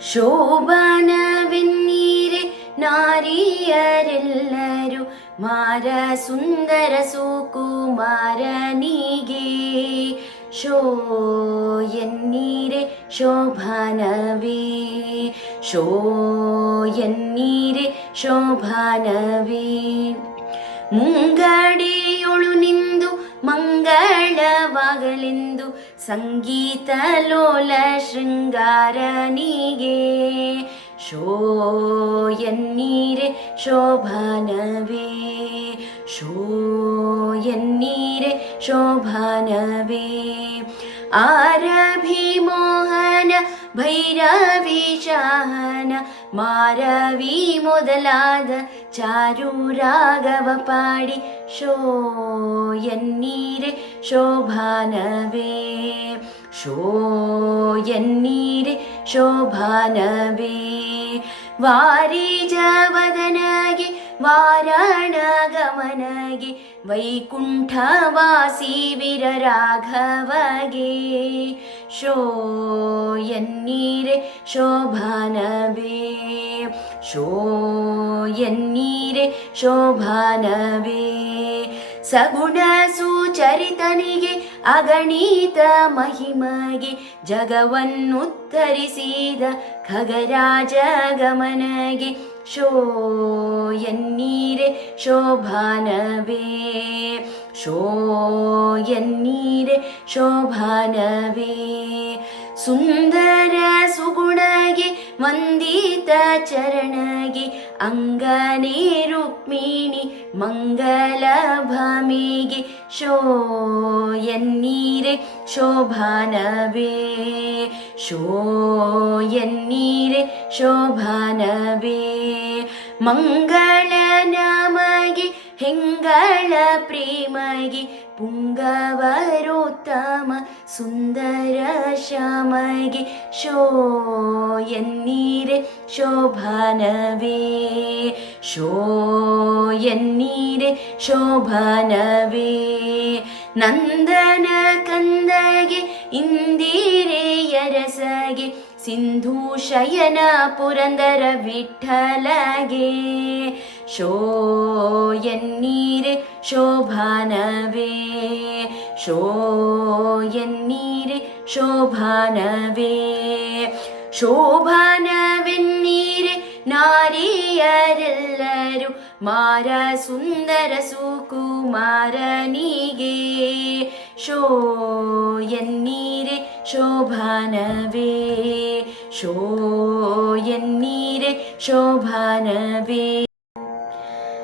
ಶೋಭನವೆನ್ನೀರೆ ನಾರಿಯರೆಲ್ಲರೂ ಮಾರ ಸುಂದರ ಸುಕುಮಾರನಿಗೆ ಶೋ ಎನ್ನೀರೆ ಶೋಭನವೇ ಶೋ ಎನ್ನೀರೆ ಶೋಭನವೇ ಮುಂಗಡಿಯೊಳು ನಿಂದು ಮಂಗಳವಾಗಲೆಂದು ಸಂಗೀತ ಲೋಲ ಶೃಂಗಾರನಿಗೆ ಶೋ ಎನ್ನೀರೆ ಶೋಭನವೇ ಶೋ ಎನ್ನೀರೆ ಶೋಭನವೇ ಆರಭಿ ಮೋಹನ ಭೈರವಿ ಶಾಹನ ಮಾರವಿ ಮೊದಲಾದ ಚಾರು ರಾಗವ ಪಾಡಿ ಶೋ ಎನ್ನೀರೆ ಶೋಭನವೇ ಶೋ ಎನ್ನೀರೆ ಶೋಭನವೇ ವಾರಿಜವದನಗೆ ವಾರಾಣಗಮನಗೆ ವೈಕುಂಠವಾಸಿ ವೀರರಾಘವಗೆ ಶೋ ಎನ್ನೀರೆ ಶೋಭನವೇ ಶೋ ಎನ್ನೀರೆ ಶೋಭನವೇ ಸಗುಣ ಸುಚರಿತನಿಗೆ ಅಗಣಿತ ಮಹಿಮಗೆ ಜಗವನ್ನುತ್ತರಿಸಿದ ಖಗರಾಜ ಗಮನಗೆ ಶೋ ಎನ್ನೀರೆ ಶೋಭನವೇ ಶೋ ಎನ್ನೀರೆ ಶೋಭನವೇ ಸುಂದರ ಸುಗುಣಗೆ ವಂದಿತ ಚರಣಗೆ ಅಂಗನೇ ರುಕ್ಮಿಣಿ ಮಂಗಲ ಭಾಮಿಗೆ ಶೋ ಎನ್ನೀರೆ ಶೋಭನವೇ ಶೋ ಎನ್ನೀರೆ ಶೋಭನವೇ ಮಂಗಳ ನಾಮಗೆ ಹೆಂಗಳ ಪ್ರೇಮಗೆ ಪುಂಗವರೋತ್ತಮ ಸುಂದರ ಶ್ಯಾಮಗೆ ಶೋ ಎನ್ನೀರೆ ಶೋಭನವೇ ಶೋ ಎನ್ನೀರೆ ಶೋಭನವೇ ನಂದನ ಕಂದಗೆ ಇಂದಿರೆಯ ರಸಗೆ ಸಿಂಧು ಶಯನ ಪುರಂದರ ವಿಠ್ಠಲಗೆ ಶೋ ಎನ್ನೀರೆ ಶೋಭನವೇ ಶೋ ಎನ್ನೀರೆ ಶೋಭನವೇ ಶೋಭನವೆನ್ನೀರೆ ನಾರಿಯರೆಲ್ಲರೂ ಮಾರ ಸುಂದರ ಸುಕುಮಾರನಿಗೆ ಶೋ ಎನ್ನೀರೆ ಶೋಭನವೇ ಶೋ ಎನ್ನೀರೆ ಶೋಭನವೇ.